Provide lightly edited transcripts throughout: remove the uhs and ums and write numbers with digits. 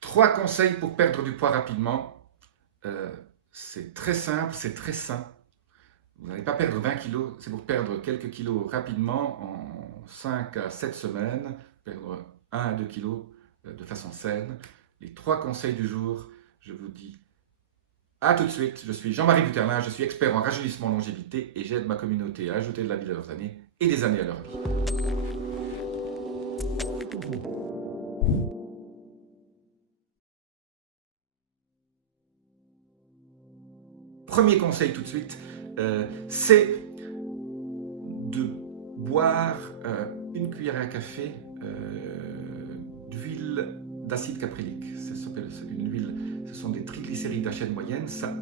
Trois conseils pour perdre du poids rapidement. Euh, c'est très simple, c'est très sain. Vous n'allez pas perdre 20 kilos, c'est pour perdre quelques kilos rapidement en 5 à 7 semaines, perdre 1 à 2 kilos de façon saine. Les trois conseils du jour, je vous dis à tout de suite. Je suis Jean-Marie Buterlin, je suis expert en rajeunissement longévité et j'aide ma communauté à ajouter de la vie à leurs années et des années à leur vie. Premier conseil tout de suite, c'est de boire une cuillère à café d'huile d'acide caprylique. Ça s'appelle une huile, ce sont des triglycérides à chaîne moyenne, ça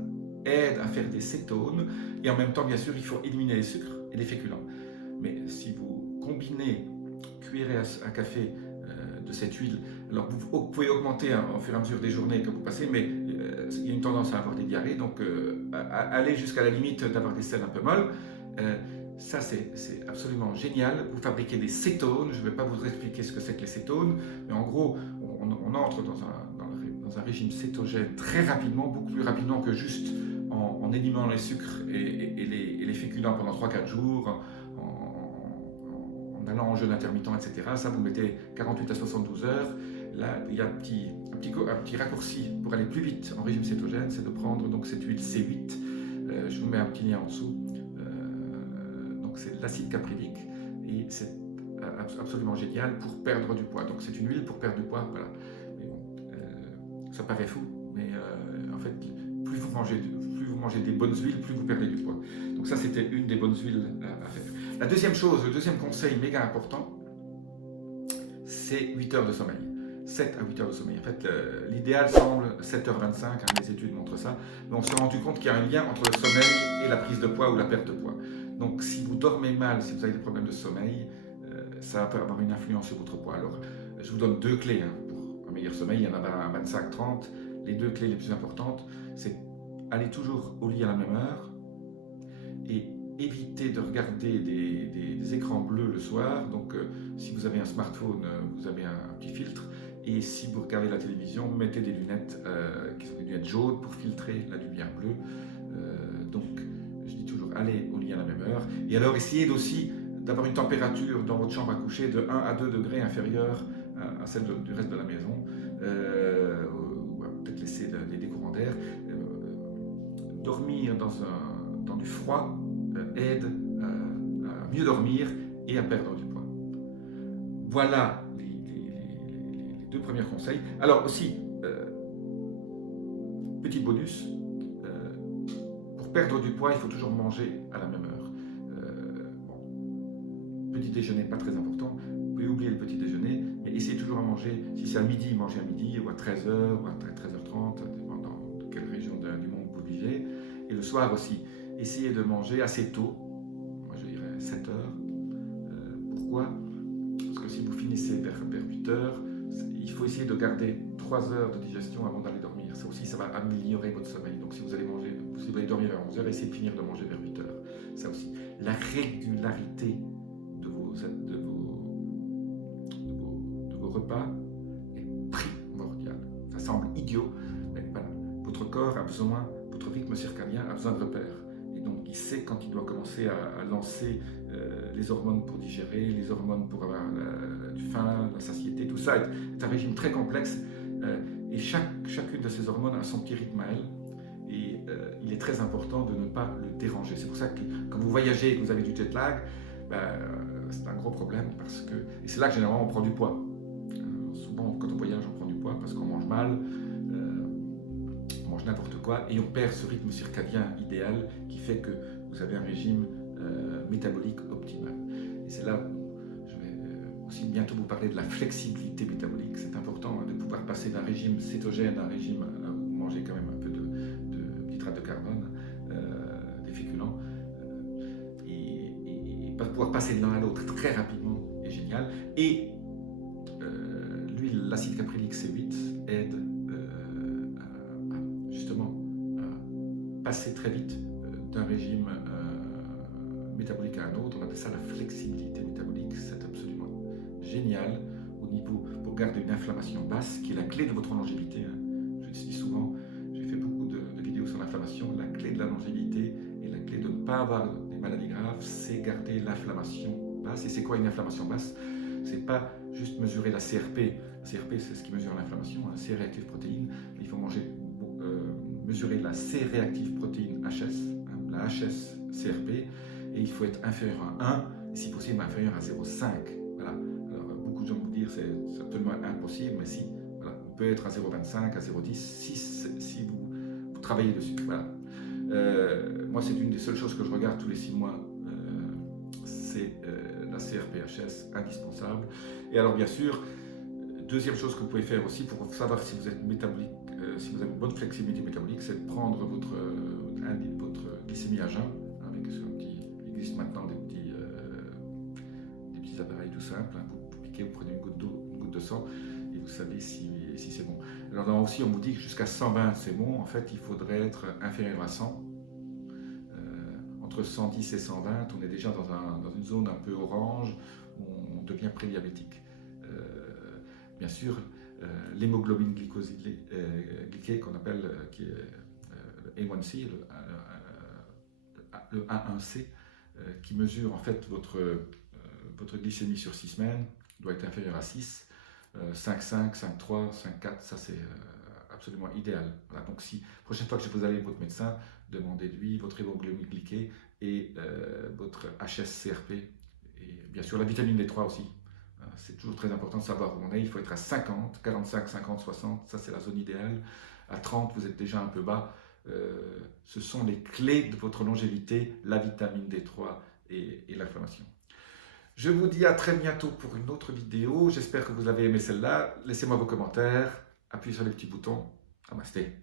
aide à faire des cétones et en même temps, bien sûr, il faut éliminer les sucres et les féculents. Mais si vous combinez cuillère à café de cette huile, alors vous pouvez augmenter au fur et à mesure des journées que vous passez, mais il y a une tendance à avoir des diarrhées, donc aller jusqu'à la limite d'avoir des selles un peu molles. Ça, c'est absolument génial. Vous fabriquez des cétones. Je ne vais pas vous expliquer ce que c'est que les cétones, mais en gros, on entre dans un régime cétogène très rapidement, beaucoup plus rapidement que juste en éliminant les sucres et les féculents pendant 3-4 jours, en allant en jeûne intermittent, etc. Ça, vous mettez 48 à 72 heures. Là, il y a un petit raccourci pour aller plus vite en régime cétogène, c'est de prendre donc cette huile C8. Je vous mets un petit lien en dessous. Donc c'est l'acide caprylique et c'est absolument génial pour perdre du poids. Donc c'est une huile pour perdre du poids, voilà. Mais bon, ça paraît fou, mais en fait, plus vous mangez des bonnes huiles, plus vous perdez du poids. Donc ça, c'était une des bonnes huiles à faire. La deuxième chose, le deuxième conseil méga important, c'est 8 heures de sommeil. 7 à 8 heures de sommeil. En fait, l'idéal semble 7h25, hein, les études montrent ça, mais on s'est rendu compte qu'il y a un lien entre le sommeil et la prise de poids ou la perte de poids. Donc si vous dormez mal, si vous avez des problèmes de sommeil, ça peut avoir une influence sur votre poids. Alors, je vous donne deux clés hein, pour un meilleur sommeil, il y en a à 25-30. Les deux clés les plus importantes, c'est aller toujours au lit à la même heure et éviter de regarder des écrans bleus le soir. Donc, si vous avez un smartphone, vous avez un petit filtre. Et si vous regardez la télévision, mettez des lunettes qui sont des lunettes jaunes pour filtrer la lumière bleue. Donc, je dis toujours, allez au lit à la même heure. Et alors, essayez aussi d'avoir une température dans votre chambre à coucher de 1 à 2 degrés inférieure à celle du reste de la maison. Ou peut-être laisser des courants d'air. Dormir dans du froid aide à mieux dormir et à perdre du poids. Voilà les deux premiers conseils. Alors aussi, petit bonus, pour perdre du poids, il faut toujours manger à la même heure. Petit déjeuner, pas très important. Vous pouvez oublier le petit déjeuner, mais essayez toujours à manger. Si c'est à midi, mangez à midi, ou à 13h, ou à 13h30, dépendant de quelle région du monde vous vivez. Et le soir aussi, essayez de manger assez tôt. Moi, je dirais 7 heures. Pourquoi ? Parce que si vous finissez vers 8 heures, il faut essayer de garder 3 heures de digestion avant d'aller dormir. Ça aussi, ça va améliorer votre sommeil. Donc si vous allez dormir vers 11 heures, essayez de finir de manger vers 8 heures. Ça aussi. La régularité de vos repas est primordiale. Ça semble idiot, mais voilà. Votre corps a besoin, votre rythme circadien a besoin de repères. Et donc il sait quand il doit commencer à lancer les hormones pour digérer, les hormones pour avoir du faim, la satiété, tout ça est un régime très complexe et chacune de ces hormones a son petit rythme à elle et il est très important de ne pas le déranger. C'est pour ça que quand vous voyagez et que vous avez du jet lag, c'est un gros problème parce que, et c'est là que généralement on prend du poids. Souvent quand on voyage on prend du poids parce qu'on mange mal, on mange n'importe quoi et on perd ce rythme circadien idéal qui fait que vous avez un régime métabolique optimal. Et c'est là où je vais aussi bientôt vous parler de la flexibilité métabolique. C'est important de pouvoir passer d'un régime cétogène à un régime où vous mangez quand même un peu de nitrate de carbone, des féculents, et pouvoir passer de l'un à l'autre très rapidement est génial. Et l'huile, l'acide caprylique C8 aide justement à passer très vite d'un régime métabolique à un autre. On appelle ça la flexibilité métabolique. C'est absolument génial. au niveau pour garder une inflammation basse, qui est la clé de votre longévité. Hein. Je le dis souvent, j'ai fait beaucoup de vidéos sur l'inflammation. La clé de la longévité et la clé de ne pas avoir des maladies graves, c'est garder l'inflammation basse. Et c'est quoi une inflammation basse? C'est pas juste mesurer la CRP. La CRP, c'est ce qui mesure l'inflammation, la C-réactive protéine. Mais il faut mesurer la C-réactive protéine HS, hein, la HS-CRP, et il faut être inférieur à 1, et si possible inférieur à 0,5. Voilà. Alors, beaucoup de gens vont dire que c'est absolument impossible, mais si, voilà, on peut être à 0,25, à 0,10 si vous travaillez dessus. Voilà. Moi, c'est une des seules choses que je regarde tous les 6 mois, c'est la CRP-HS, indispensable. Et alors, bien sûr, deuxième chose que vous pouvez faire aussi pour savoir si vous êtes métabolique, si vous avez une bonne flexibilité métabolique, c'est de prendre votre glycémie à jeun. Avec il existe maintenant des petits appareils tout simples. Hein, vous piquez, vous prenez une goutte de sang et vous savez si c'est bon. Alors là aussi, on vous dit que jusqu'à 120 c'est bon. En fait, il faudrait être inférieur à 100. Entre 110 et 120, on est déjà dans une zone un peu orange où on devient prédiabétique. Bien sûr, l'hémoglobine glyquée qu'on appelle, qui est le A1C, le A1C, qui mesure en fait votre glycémie sur 6 semaines, doit être inférieur à 6, 5,5, 5,3, 5,4, ça c'est absolument idéal. Voilà, donc si, prochaine fois que vous allez votre médecin, demandez-lui votre hémoglobine glyquée et votre HS-CRP, et bien sûr la vitamine D3 aussi. C'est toujours très important de savoir où on est. Il faut être à 50, 45, 50, 60, ça c'est la zone idéale. À 30, vous êtes déjà un peu bas. Ce sont les clés de votre longévité, la vitamine D3 et l'inflammation. Je vous dis à très bientôt pour une autre vidéo. J'espère que vous avez aimé celle-là. Laissez-moi vos commentaires, appuyez sur les petits boutons. Namasté.